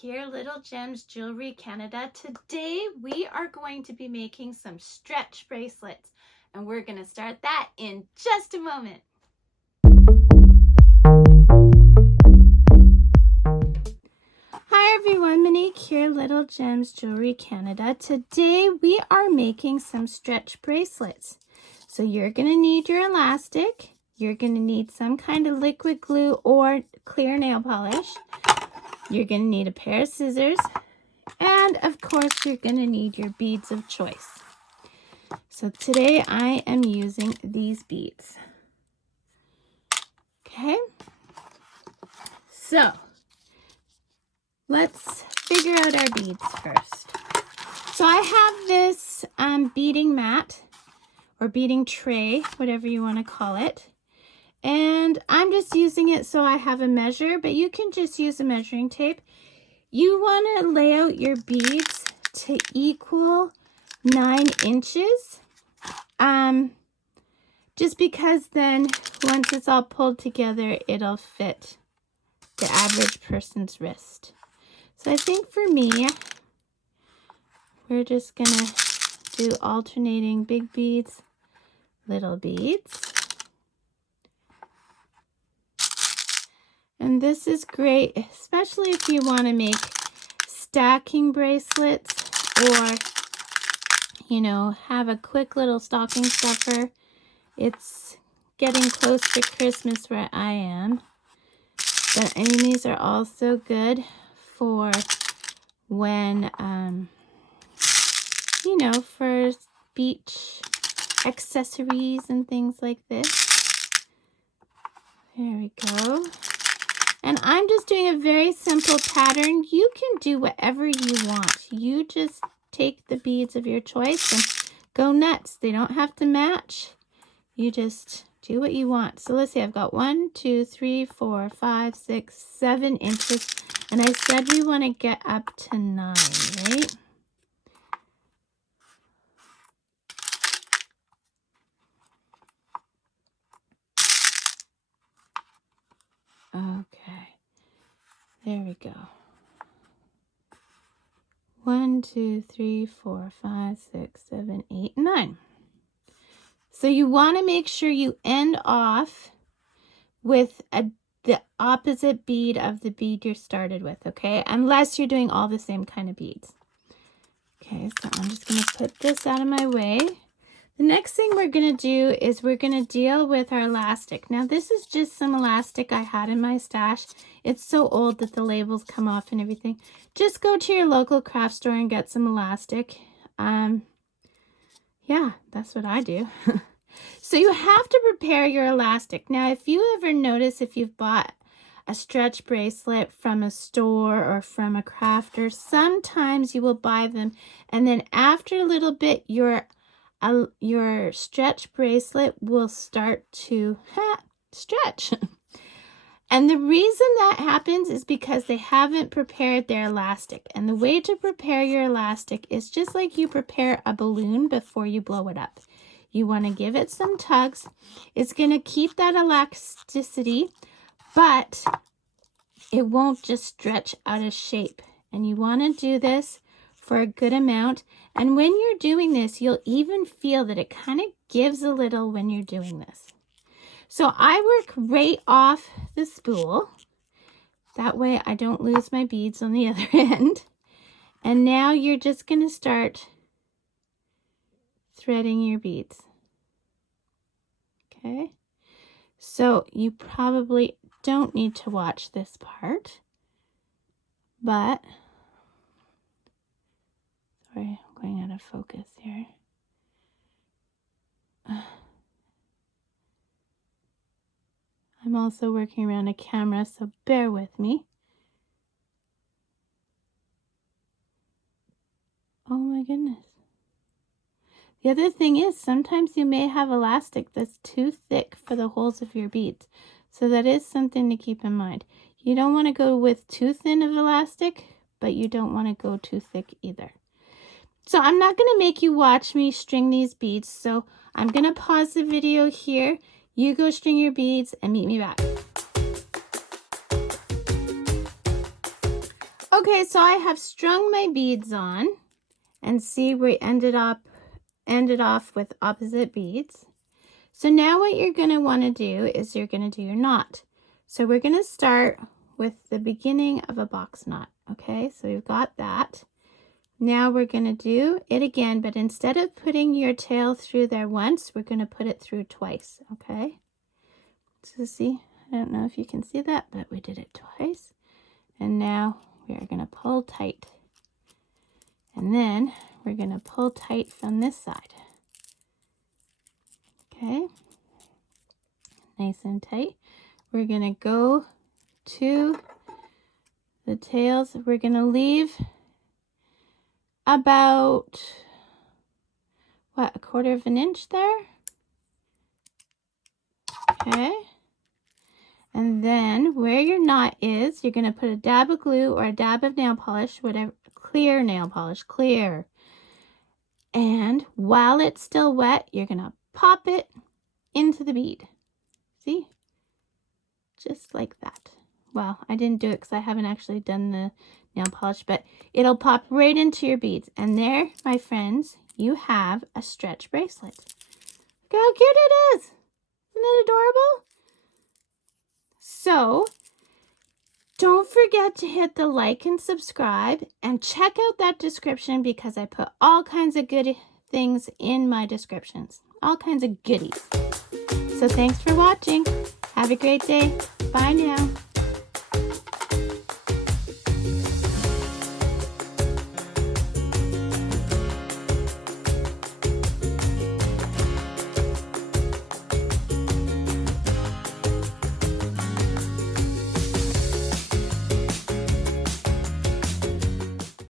here, Little Gems Jewelry Canada. Today we are going to be making some stretch bracelets, and we're going to start that in just a moment. Hi everyone, Monique here, Little Gems Jewelry Canada. Today we are making some stretch bracelets. So you're going to need your elastic, you're going to need some kind of liquid glue or clear nail polish. You're going to need a pair of scissors, and of course you're going to need your beads of choice. So today I am using these beads. Okay, so let's figure out our beads first. So I have this beading mat or beading tray, whatever you want to call it. And I'm just using it so I have a measure, but you can just use a measuring tape. You want to lay out your beads to equal 9 inches. Just because then once it's all pulled together, it'll fit the average person's wrist. So I think for me, we're just gonna do alternating big beads, little beads. And this is great, especially if you want to make stacking bracelets or, you know, have a quick little stocking stuffer. It's getting close to Christmas where I am. But I mean, these are also good for when, you know, for beach accessories and things like this. There we go. And I'm just doing a very simple pattern. You can do whatever you want. You just take the beads of your choice and go nuts. They don't have to match. You just do what you want. So let's see, I've got 1, 2, 3, 4, 5, 6, 7 inches. And I said we want to get up to 9, right? Okay, there we go. 1, 2, 3, 4, 5, 6, 7, 8, 9. So you want to make sure you end off with the opposite bead of the bead you're started with, okay? Unless you're doing all the same kind of beads. Okay, so I'm just going to put this out of my way. The next thing we're going to do is we're going to deal with our elastic. Now this is just some elastic I had in my stash. It's so old that the labels come off and everything. Just go to your local craft store and get some elastic. Yeah, that's what I do. So you have to prepare your elastic. Now if you ever notice, if you've bought a stretch bracelet from a store or from a crafter, sometimes you will buy them and then after a little bit your stretch bracelet will start to stretch. And the reason that happens is because they haven't prepared their elastic. And the way to prepare your elastic is just like you prepare a balloon before you blow it up. You want to give it some tugs. It's going to keep that elasticity, but it won't just stretch out of shape. And you want to do this for a good amount. And when you're doing this, you'll even feel that it kind of gives a little when you're doing this. So I work right off the spool. That way I don't lose my beads on the other end. And now you're just going to start threading your beads. Okay. So you probably don't need to watch this part, but sorry, I'm going out of focus here. I'm also working around a camera, so bear with me. Oh my goodness. The other thing is sometimes you may have elastic that's too thick for the holes of your beads. So that is something to keep in mind. You don't want to go with too thin of elastic, but you don't want to go too thick either. So I'm not going to make you watch me string these beads. So I'm going to pause the video here. You go string your beads and meet me back. Okay, so I have strung my beads on, and see, we ended off with opposite beads. So now what you're going to want to do is you're going to do your knot. So we're going to start with the beginning of a box knot. Okay, so we've got that. Now we're going to do it again, but instead of putting your tail through there once, we're going to put it through twice. Okay, so see, I don't know if you can see that, but we did it twice. And now we are going to pull tight. And then we're going to pull tight from this side. Okay, nice and tight. We're going to go to the tails. We're going to leave about, what, 1/4 of an inch there? Okay. And then where your knot is, you're going to put a dab of glue or a dab of nail polish, whatever, clear nail polish, clear. And while it's still wet, you're going to pop it into the bead. See? Just like that. Well, I didn't do it because I haven't actually done the nail polish, but it'll pop right into your beads. And there, my friends, you have a stretch bracelet. Look how cute it is. Isn't it adorable? So, don't forget to hit the like and subscribe, and check out that description because I put all kinds of good things in my descriptions. All kinds of goodies. So thanks for watching. Have a great day. Bye now.